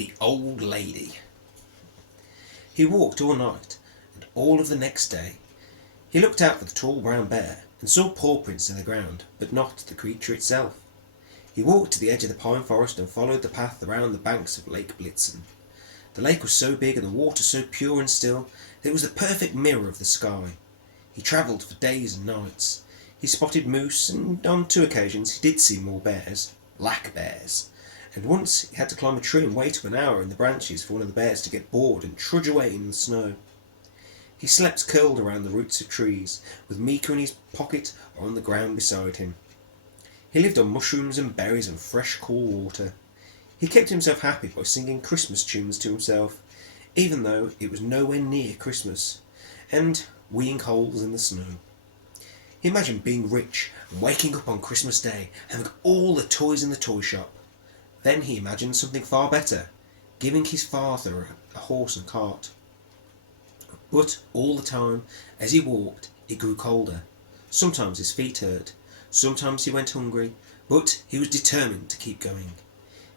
The Old Lady. He walked all night, and all of the next day. He looked out for the tall brown bear, and saw paw prints in the ground, but not the creature itself. He walked to the edge of the pine forest and followed the path around the banks of Lake Blitzen. The lake was so big and the water so pure and still that it was the perfect mirror of the sky. He travelled for days and nights. He spotted moose, and on 2 occasions he did see more bears, black bears, and once he had to climb a tree and wait for an hour in the branches for one of the bears to get bored and trudge away in the snow. He slept curled around the roots of trees, with Mika in his pocket or on the ground beside him. He lived on mushrooms and berries and fresh cool water. He kept himself happy by singing Christmas tunes to himself, even though it was nowhere near Christmas, and weeing holes in the snow. He imagined being rich and waking up on Christmas Day, having all the toys in the toy shop. Then he imagined something far better, giving his father a horse and cart. But all the time, as he walked, it grew colder. Sometimes his feet hurt, sometimes he went hungry, but he was determined to keep going.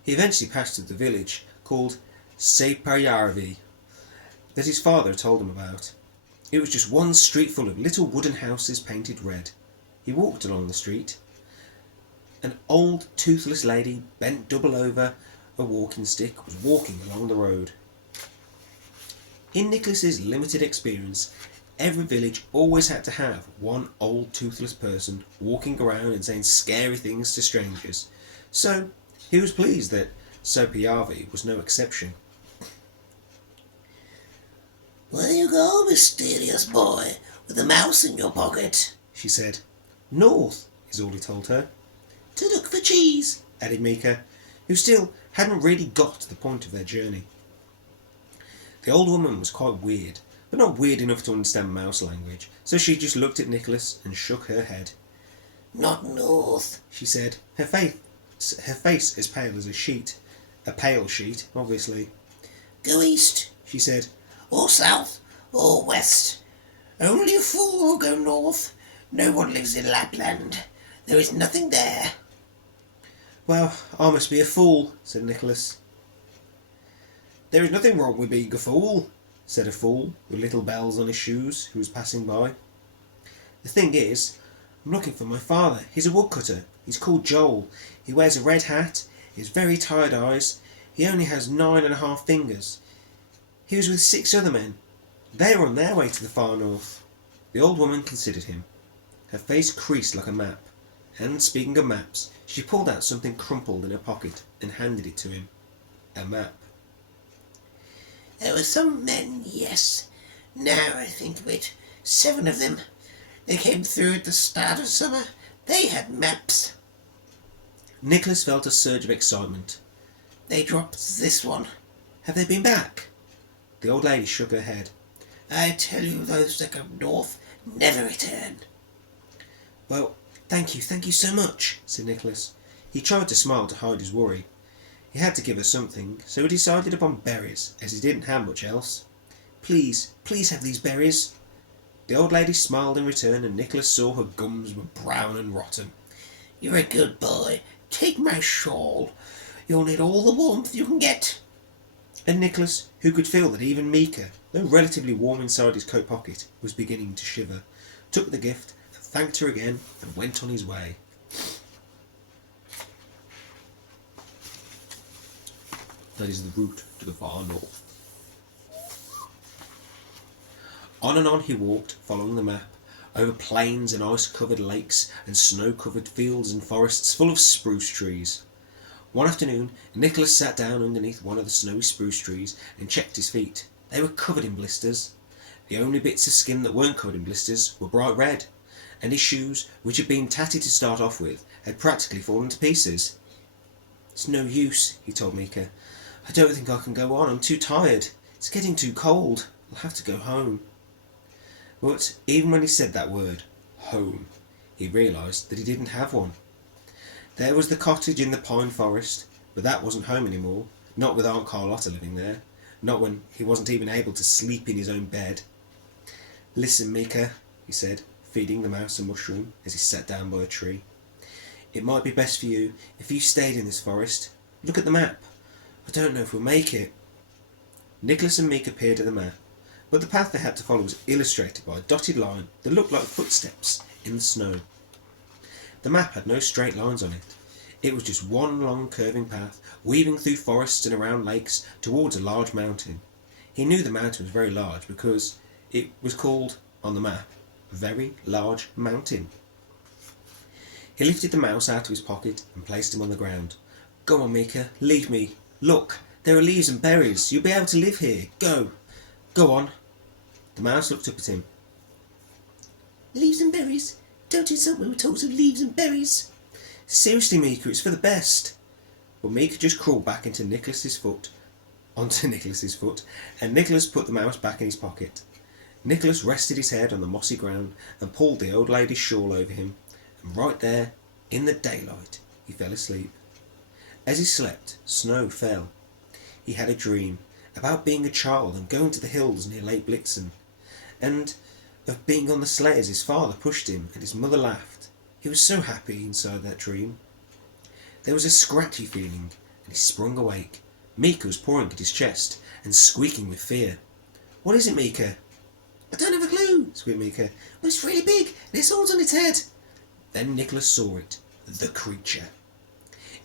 He eventually passed through the village called Sepayarvi that his father told him about. It was just one street full of little wooden houses painted red. He walked along the street. An old toothless lady, bent double over a walking stick, was walking along the road. In Nicholas's limited experience, every village always had to have one old toothless person walking around and saying scary things to strangers, so he was pleased that Sopiavi was no exception. "Where you go, mysterious boy, with a mouse in your pocket?" she said. North, is all he told her. "To look for cheese," added Mika, who still hadn't really got to the point of their journey. The old woman was quite weird, but not weird enough to understand mouse language, so she just looked at Nicholas and shook her head. "Not north," she said, her face as pale as a sheet. A pale sheet, obviously. "Go east," she said. "Or south, or west. Only a fool will go north. No one lives in Lapland. There is nothing there." "Well, I must be a fool," said Nicholas. "There is nothing wrong with being a fool," said a fool with little bells on his shoes who was passing by. "The thing is, I'm looking for my father. He's a woodcutter. He's called Joel. He wears a red hat. He has very tired eyes. He only has 9½ fingers. He was with 6 other men. They were on their way to the far north." The old woman considered him. Her face creased like a map, and speaking of maps, she pulled out something crumpled in her pocket and handed it to him. A map. "There were some men, yes. Now I think of it, 7 of them. They came through at the start of summer. They had maps." Nicholas felt a surge of excitement. "They dropped this one." "Have they been back?" The old lady shook her head. "I tell you, those that go north never return." "Well, thank you so much," said Nicholas. He tried to smile to hide his worry. He had to give her something, so he decided upon berries, as he didn't have much else. Please have these berries." The old lady smiled in return, and Nicholas saw her gums were brown and rotten. "You're a good boy. Take my shawl. You'll need all the warmth you can get." And Nicholas, who could feel that even Mika, though relatively warm inside his coat pocket, was beginning to shiver, took the gift and thanked her again and went on his way. That is the route to the far north. On and on he walked, following the map, over plains and ice-covered lakes and snow-covered fields and forests full of spruce trees. One afternoon, Nicholas sat down underneath one of the snowy spruce trees and checked his feet. They were covered in blisters. The only bits of skin that weren't covered in blisters were bright red, and his shoes, which had been tatty to start off with, had practically fallen to pieces. "It's no use," he told Mika. "I don't think I can go on. I'm too tired. It's getting too cold. I'll have to go home." But even when he said that word, home, he realised that he didn't have one. There was the cottage in the pine forest, but that wasn't home anymore, not with Aunt Carlotta living there, not when he wasn't even able to sleep in his own bed. "Listen, Mika," he said, feeding the mouse a mushroom as he sat down by a tree. "It might be best for you if you stayed in this forest. Look at the map. I don't know if we'll make it. Nicholas and Meek appeared at the map, but the path they had to follow was illustrated by a dotted line that looked like footsteps in the snow. The map had no straight lines on it. It was just one long curving path, weaving through forests and around lakes towards a large mountain. He knew the mountain was very large because it was called, on the map, Very Large Mountain. He lifted the mouse out of his pocket and placed him on the ground. Go on, Mika, lead me. Look, there are leaves and berries. You'll be able to live here. Go. Go on. The mouse looked up at him. Leaves and berries? Don't insult me with talks of leaves and berries. Seriously, Mika, it's for the best. But Mika just crawled back onto Nicholas's foot, and Nicholas put the mouse back in his pocket. Nicholas rested his head on the mossy ground and pulled the old lady's shawl over him, and right there, in the daylight, he fell asleep. As he slept, snow fell. He had a dream about being a child and going to the hills near Lake Blitzen, and of being on the sleigh as his father pushed him and his mother laughed. He was so happy inside that dream. There was a scratchy feeling, and he sprung awake. Mika was pawing at his chest and squeaking with fear. What is it, Mika? I don't have a clue, squeaked Mika. but it's really big and it's horns on its head. Then Nicholas saw it, the creature.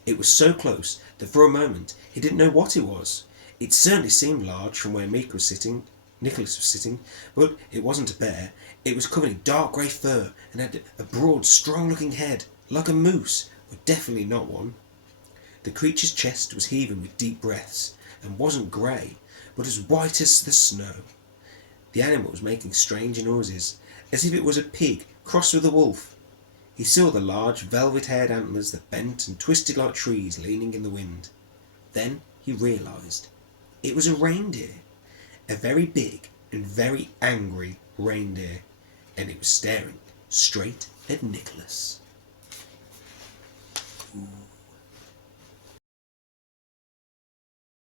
It was so close that for a moment he didn't know what it was. It certainly seemed large from where Nicholas was sitting, but it wasn't a bear. It was covered in dark grey fur and had a broad, strong-looking head, like a moose, but definitely not one. The creature's chest was heaving with deep breaths, and wasn't grey, but as white as the snow. The animal was making strange noises, as if it was a pig crossed with a wolf. He saw the large, velvet-haired antlers that bent and twisted like trees leaning in the wind. Then he realised. It was a reindeer. A very big and very angry reindeer, and it was staring straight at Nicholas. Ooh.